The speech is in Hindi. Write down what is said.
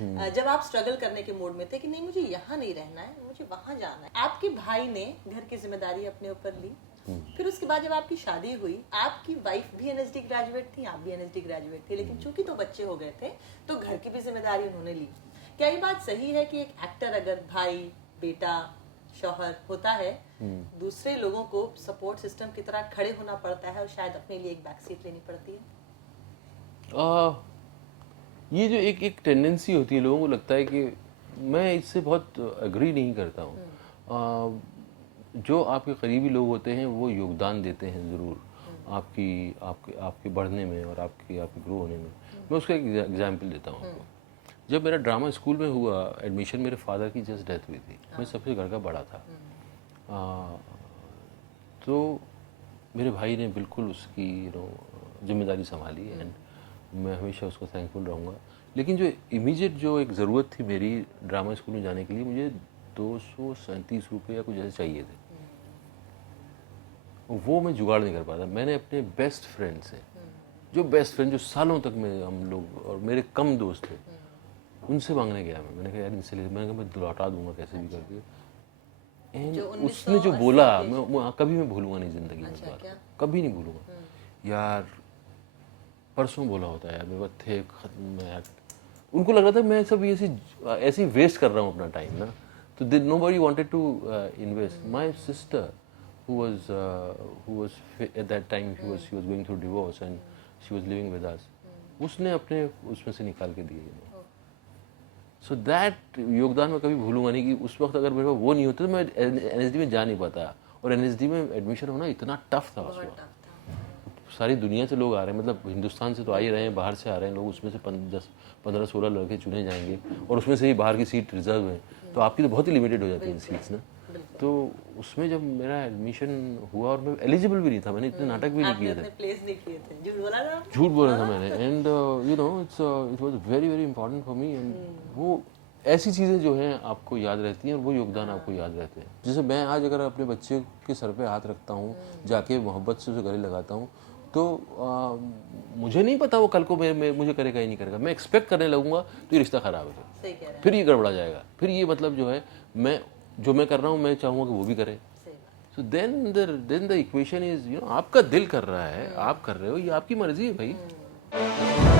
जब आप स्ट्रगल करने के मूड में थे कि नहीं मुझे यहाँ नहीं रहना है, मुझे वहां जाना है, आपके भाई ने घर की जिम्मेदारी अपने ऊपर ली। फिर उसके बाद जब आपकी शादी हुई, आपकी वाइफ भी एनएसडी ग्रेजुएट थी, आप भी एनएसडी ग्रेजुएट थे, लेकिन चूंकि तो बच्चे हो गए थे तो घर की भी जिम्मेदारी उन्होंने ली। क्या ये बात सही है कि एक एक्टर अगर भाई, बेटा, शौहर होता है, दूसरे लोगों को सपोर्ट सिस्टम की तरह खड़े होना पड़ता है और शायद अपने लिए एक बैक सीट लेनी पड़ती है? ये जो एक टेंडेंसी होती है, लोगों को लगता है कि मैं इससे बहुत एग्री नहीं करता हूँ। जो आपके करीबी लोग होते हैं वो योगदान देते हैं ज़रूर आपकी आपके आपके बढ़ने में और आपके ग्रो होने में। मैं उसका एक एग्जांपल देता हूँ आपको। जब मेरा ड्रामा स्कूल में हुआ एडमिशन, मेरे फादर की जस्ट डेथ हुई थी। मैं सबसे घर का बड़ा था। तो मेरे भाई ने बिल्कुल उसकी जिम्मेदारी संभाली एंड मैं हमेशा उसको थैंकफुल रहूँगा। लेकिन जो इमीडिएट जो एक ज़रूरत थी मेरी ड्रामा स्कूल में जाने के लिए, मुझे 237 रुपये या कुछ ऐसे चाहिए थे। वो मैं जुगाड़ नहीं कर पाता। मैंने अपने बेस्ट फ्रेंड से, जो बेस्ट फ्रेंड जो सालों तक में हम लोग और मेरे कम दोस्त थे, उनसे मांगने गया। मैंने कहा यार इनसे ले, मैंने कहा मैं लौटा दूंगा कैसे भी करके। एंड उसने जो बोला मैं कभी मैं भूलूंगा नहीं ज़िंदगी में। बात कभी नहीं भूलूंगा। यार परसों बोला होता है यार, मेरे पास थे खत्म यार। उनको लग रहा था मैं सब ऐसे वेस्ट कर रहा हूँ अपना टाइम ना। तो nobody wanted to invest. My sister who was at that time she was going through divorce and she was living with us, उसने अपने उसमें से निकाल के दिए। सो दैट योगदान मैं कभी भूलूंगा नहीं कि उस वक्त अगर मेरे पास वो नहीं होता तो मैं एनएसडी में जा नहीं पाता। और एनएसडी में एडमिशन होना इतना टफ था उस वक्त। सारी दुनिया से लोग आ रहे हैं, मतलब हिंदुस्तान से तो आ ही रहे हैं, बाहर से आ रहे हैं लोग। उसमें से 15-16 लड़के चुने जाएंगे और उसमें से ही बाहर की सीट रिजर्व है। तो आपकी तो बहुत ही लिमिटेड हो जाती है सीट्स ना। तो उसमें जब मेरा एडमिशन हुआ और मैं एलिजिबल भी नहीं था, मैंने इतने नाटक भी नहीं किए थे, झूठ बोला था मैंने। And it was very very important for me. And वो ऐसी चीज़ें जो हैं आपको याद रहती हैं और वो योगदान आपको याद रहते हैं। जैसे मैं आज अगर अपने बच्चे के सर पे हाथ रखता हूँ, जाके मोहब्बत से उसे गले लगाता हूँ, तो मुझे नहीं पता वो कल को मुझे करेगा ही नहीं करेगा। मैं एक्सपेक्ट करने लगूंगा तो ये रिश्ता खराब है, फिर ये गड़बड़ा जाएगा। फिर ये मतलब जो है मैं कर रहा हूँ मैं चाहूँगा कि वो भी करे। So then the equation is आपका दिल कर रहा है, आप कर रहे हो, ये आपकी मर्जी है भाई।